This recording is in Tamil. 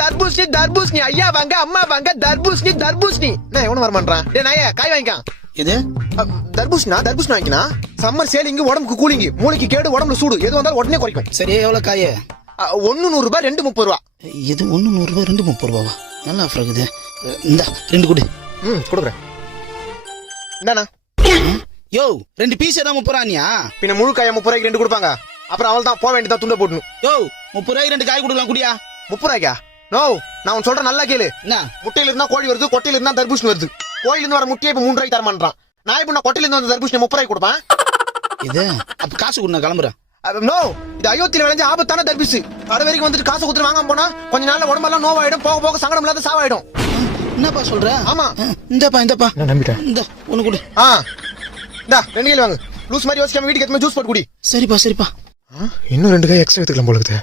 தர்பூசணி தர்பூசணி ஐயா வாங்க அம்மா வாங்க தர்பூசணி தர்பூசணி நான் எவனும் வர மாட்டான் டே நாயே காய் வாங்கிக்கான் எது தர்பூசணி வாங்கினா சம்மர் சேலிங் உடம்புக்கு கூலிங் மூளைக்கு கேடு உடம்புல சூடு எது வந்தாலும் உடனே குறைக்கும் சரி எவ்வளவு காய 1 100 ரூபாய் 2 30 ரூபா இது 1 100 ரூபாய் 2 30 ரூபாவா நல்லா ஆஃபர் இருக்குது இந்த 2 கொடு கொடுக்குறேன் இந்தாண்ணா யோ 2 பீஸ் தான் 30 ரூபானியா பின்ன முழு காய 30 ரூபாய்க்கு 2 கொடுப்பாங்க அப்புறம் அவள் தான் போக வேண்டியதா துண்ட போடணும் யோ 30 ரூபாய்க்கு 2 காய் கொடுக்கலாம் குடியா 30 ரூபாய்க்கா நோ நான் உன் சொல்றேன் நல்லா கேளு என்ன முட்டையில இருந்தா கோழி வருது கொட்டையில இருந்தா தர்பூசணி வருது கோயில இருந்து வர முட்டையை இப்ப 3 ரூபாய்க்கு தர மாட்டான் நான் இப்ப நான் கொட்டையில இருந்து வந்த தர்பூசணி 30 ரூபாய்க்கு கொடுப்பேன் இது அப்ப காசு கொடு நான் கிளம்புறேன் நோ இது அயோத்தியில விளைஞ்ச ஆபத்தான தர்பூசு அது வரைக்கும் வந்துட்டு காசு கொடுத்து வாங்காம போனா கொஞ்ச நாள்ல உடம்பெல்லாம் நோவாயிடும் போக போக சங்கடம் இல்லாத சாவாயிடும் என்னப்பா சொல்ற ஆமா இந்தப்பா நான் நம்பிட்டேன் இந்த ஒண்ணு கொடு இந்தா 2 கையில வாங்க லூஸ் மாதிரி யோசிக்காம வீட்டுக்கு எத்தனை ஜூஸ் போட்டு குடி சரிப்பா இன்னும் 2 காய் எக்ஸ்ட்ரா எடுத்துக்கலாம் போல இருக்குது